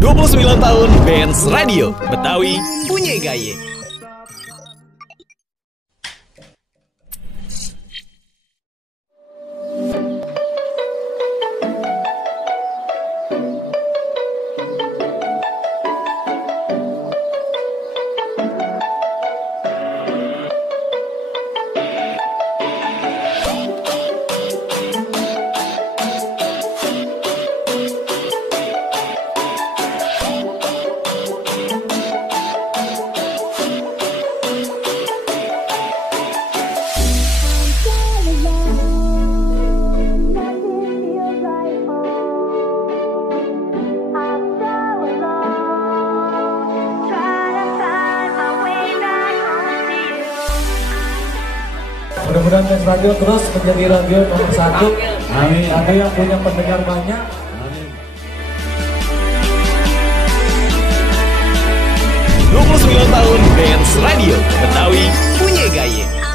29 tahun Benz Radio, Betawi punya gaya. Mudah-mudahan Benz Radio terus menjadi radio nomor 1. Amin. Radio yang punya pendengar banyak. Amin. 29 tahun Benz Radio, Betawi punya gaya.